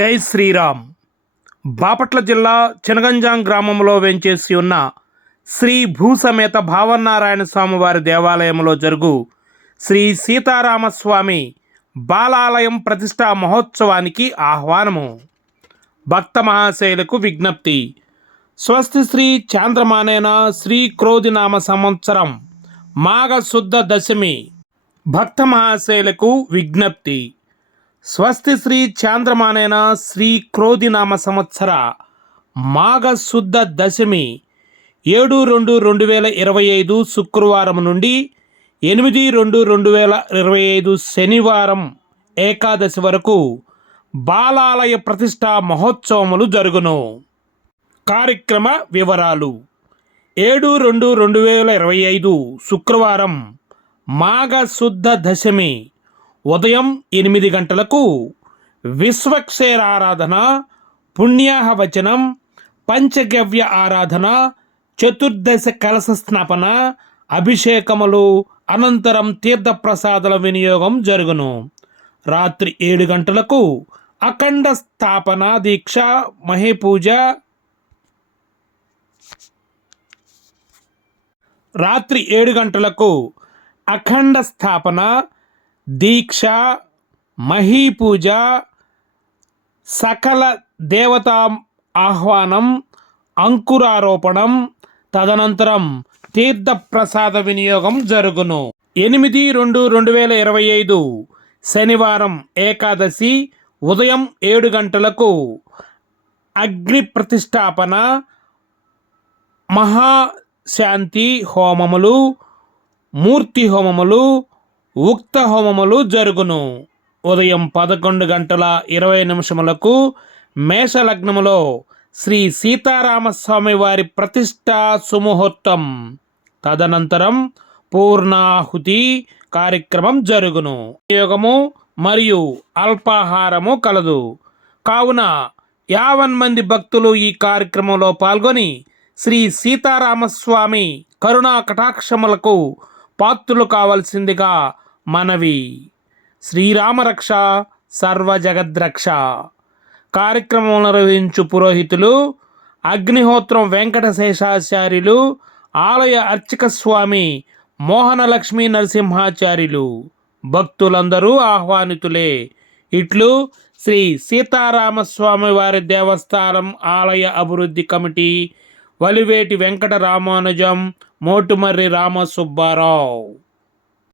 జై శ్రీరామ్ బాపట్ల జిల్లా చినగంజాం గ్రామంలో వెంచేసి ఉన్న శ్రీ భూసమేత భావనారాయణ స్వామివారి దేవాలయంలో జరుగు శ్రీ సీతారామస్వామి బాలాలయం ప్రతిష్టా మహోత్సవానికి ఆహ్వానము భక్త మహాశైలకు విజ్ఞప్తి స్వస్తి శ్రీ చాంద్రమానేన శ్రీ క్రోధి నామ సంవత్సరం మాఘశుద్ధ దశమి భక్త మహాశైలకు విజ్ఞప్తి స్వస్తి శ్రీ చాంద్రమానైన శ్రీ క్రోధినామ సంవత్సర మాఘశుద్ధ దశమి ఏడు రెండు రెండు వేల ఇరవై ఐదు శుక్రవారం నుండి ఎనిమిది రెండు రెండు వేల ఇరవై ఐదు శనివారం ఏకాదశి వరకు బాలాలయ ప్రతిష్ట మహోత్సవములు జరుగును కార్యక్రమ వివరాలు ఏడు రెండు రెండు వేల ఇరవై ఐదు శుక్రవారం మాఘశుద్ధ దశమి ఉదయం ఎనిమిది గంటలకు విశ్వక్షేర ఆరాధన పుణ్యాహవచనం పంచగవ్య ఆరాధన చతుర్దశ కలశ స్థాపన అభిషేకములు అనంతరం తీర్థప్రసాదాల వినియోగం జరుగును రాత్రి ఏడు గంటలకు అఖండ స్థాపన దీక్ష మహిపూజ రాత్రి ఏడు గంటలకు అఖండ స్థాపన దీక్ష మహీపూజ సకల దేవతా ఆహ్వానం అంకురారోపణం తదనంతరం తీర్థప్రసాద వినియోగం జరుగును ఎనిమిది రెండు రెండు వేల ఇరవై ఐదు శనివారం ఏకాదశి ఉదయం ఏడు గంటలకు అగ్ని ప్రతిష్టాపన మహాశాంతి హోమములు మూర్తి హోమములు ఉక్త హోమములు జరుగును ఉదయం పదకొండు గంటల ఇరవై నిమిషములకు మేషలగ్నములో శ్రీ సీతారామస్వామి వారి ప్రతిష్టా సుముహూర్తం తదనంతరం పూర్ణాహుతి కార్యక్రమం జరుగును యోగము మరియు అల్పాహారము కలదు కావున యావన్ మంది భక్తులు ఈ కార్యక్రమంలో పాల్గొని శ్రీ సీతారామస్వామి కరుణా కటాక్షములకు పాత్రులు కావలసిందిగా మనవి శ్రీరామరక్ష సర్వజగద్రక్ష కార్యక్రమం నిర్వహించు పురోహితులు అగ్నిహోత్రం వెంకటశేషాచార్యులు ఆలయ అర్చక స్వామి మోహనలక్ష్మి నరసింహాచార్యులు భక్తులందరూ ఆహ్వానితులే ఇట్లు శ్రీ సీతారామస్వామి వారి దేవస్థానం ఆలయ అభివృద్ధి కమిటీ వలివేటి వెంకట రామానుజం మోటుమర్రి రామసుబ్బారావు